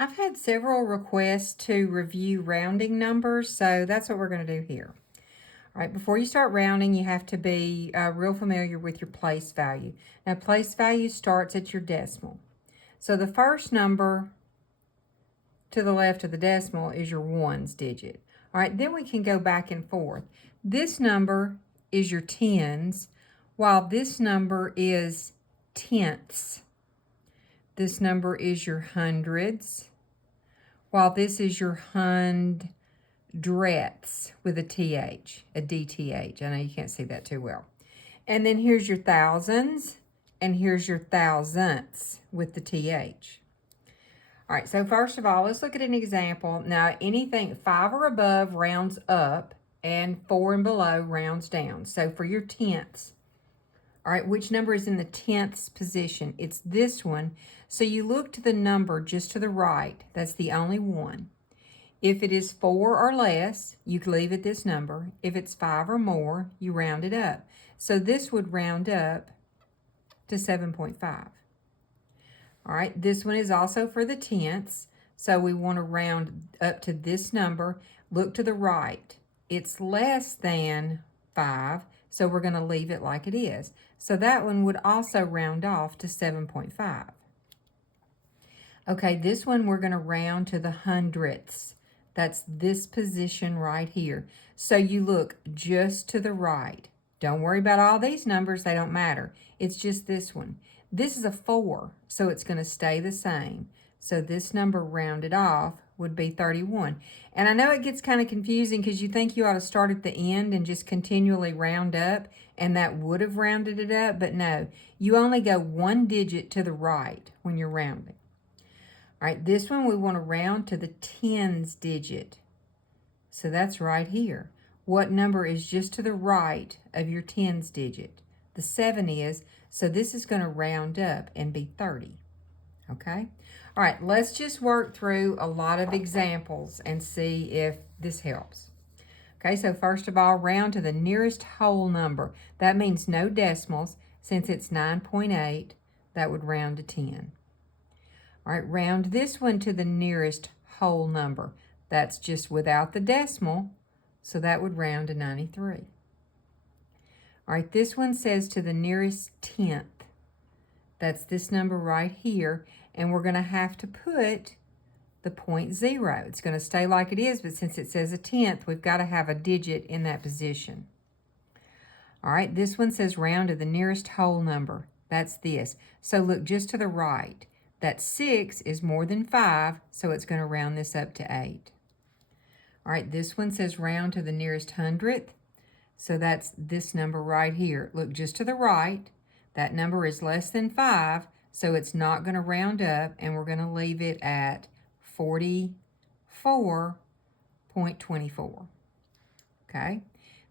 I've had several requests to review rounding numbers, so that's what we're going to do here. All right, before you start rounding, you have to be real familiar with your place value. Now, place value starts at your decimal. So the first number to the left of the decimal is your ones digit. All right, then we can go back and forth. This number is your tens, while this number is tenths. This number is your hundreds, while this is your hundredths with a TH, a DTH. I know you can't see that too well. And then here's your thousands, and here's your thousandths with the TH. All right, so first of all, let's look at an example. Now, anything 5 or above rounds up, and 4 and below rounds down. So for your tenths, all right, which number is in the tenths position? It's this one. So you look to the number just to the right. That's the only one. If it is 4 or less, you can leave it this number. If it's 5 or more, you round it up. So this would round up to 7.5. All right, this one is also for the tenths. So we want to round up to this number. Look to the right. It's less than 5, so we're going to leave it like it is. So that one would also round off to 7.5. Okay, this one we're going to round to the hundredths. That's this position right here. So you look just to the right. Don't worry about all these numbers, they don't matter. It's just this one. This is a 4, so it's going to stay the same. So this number rounded off would be 31. And I know it gets kind of confusing because you think you ought to start at the end and just continually round up, and that would have rounded it up, but no. You only go one digit to the right when you're rounding. All right, this one we want to round to the tens digit. So that's right here. What number is just to the right of your tens digit? The 7 is, so this is going to round up and be 30. Okay? All right, let's just work through a lot of examples and see if this helps. Okay, so first of all, round to the nearest whole number. That means no decimals. Since it's 9.8, that would round to 10. All right, round this one to the nearest whole number. That's just without the decimal, so that would round to 93. All right, this one says to the nearest tenth. That's this number right here, and we're going to have to put the 0.0. It's going to stay like it is, but since it says a tenth, we've got to have a digit in that position. All right, this one says round to the nearest whole number. That's this. So look just to the right. That 6 is more than 5, so it's going to round this up to 8. All right, this one says round to the nearest hundredth. So that's this number right here. Look just to the right. That number is less than 5, so it's not going to round up, and we're going to leave it at 44.24. Okay?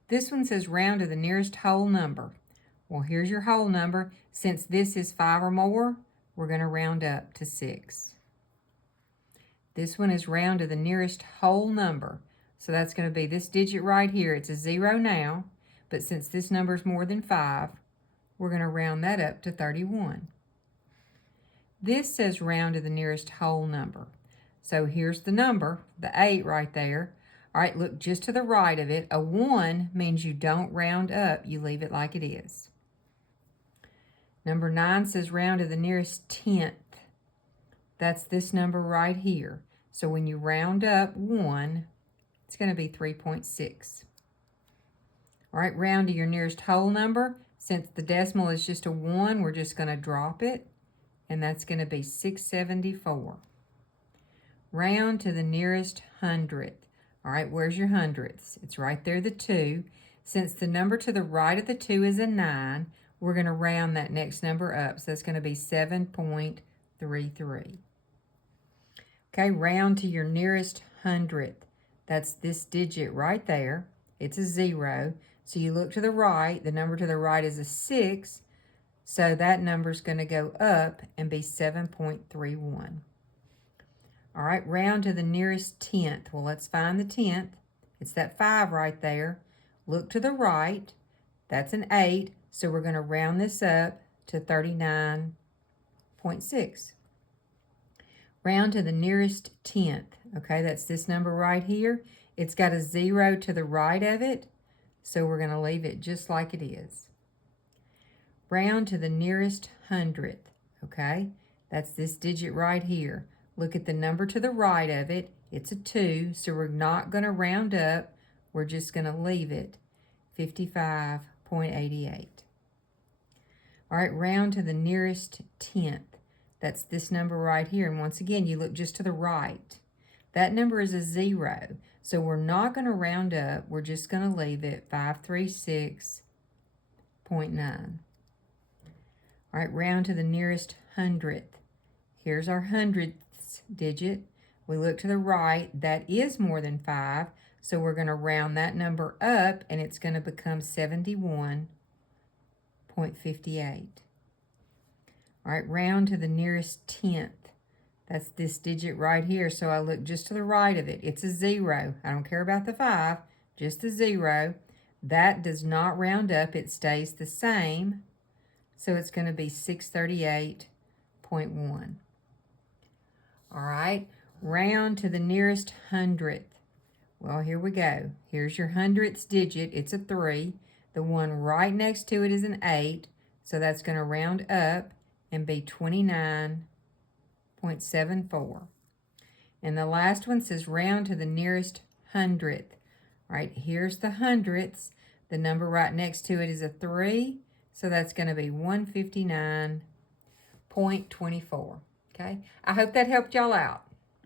This one says round to the nearest whole number. Well, here's your whole number. Since this is 5 or more, we're going to round up to 6. This one is round to the nearest whole number. So that's going to be this digit right here. It's a 0 now, but since this number is more than 5, we're going to round that up to 31. This says round to the nearest whole number. So here's the number, the 8 right there. All right, look just to the right of it. A 1 means you don't round up. You leave it like it is. Number 9 says round to the nearest tenth. That's this number right here. So when you round up 1, it's going to be 3.6. All right, round to your nearest whole number. Since the decimal is just a 1, we're just going to drop it, and that's going to be 674. Round to the nearest hundredth. All right, where's your hundredths? It's right there, the 2. Since the number to the right of the 2 is a 9, we're going to round that next number up. So that's going to be 7.33. Okay, round to your nearest hundredth. That's this digit right there. It's a 0. So you look to the right. The number to the right is a 6. So that number is going to go up and be 7.31. All right, round to the nearest tenth. Well, let's find the tenth. It's that 5 right there. Look to the right. That's an 8. So we're going to round this up to 39.6. Round to the nearest tenth. Okay, that's this number right here. It's got a 0 to the right of it, so we're going to leave it just like it is. Round to the nearest hundredth. Okay, that's this digit right here. Look at the number to the right of it. It's a 2, so we're not going to round up. We're just going to leave it 55.88. All right, round to the nearest tenth. That's this number right here. And once again, you look just to the right. That number is a 0, so we're not going to round up. We're just going to leave it 536.9. All right, round to the nearest hundredth. Here's our hundredths digit. We look to the right. That is more than 5, so we're going to round that number up, and it's going to become 71.58. All right, round to the nearest tenth. That's this digit right here, so I look just to the right of it. It's a 0. I don't care about the 5, just the 0. That does not round up. It stays the same, so it's going to be 638.1. All right, round to the nearest hundredth. Well, here we go. Here's your hundredths digit. It's a 3. The one right next to it is an 8, so that's going to round up and be 29.74. And the last one says round to the nearest hundredth. All right, here's the hundredths. The number right next to it is a 3, so that's going to be 159.24. Okay, I hope that helped y'all out.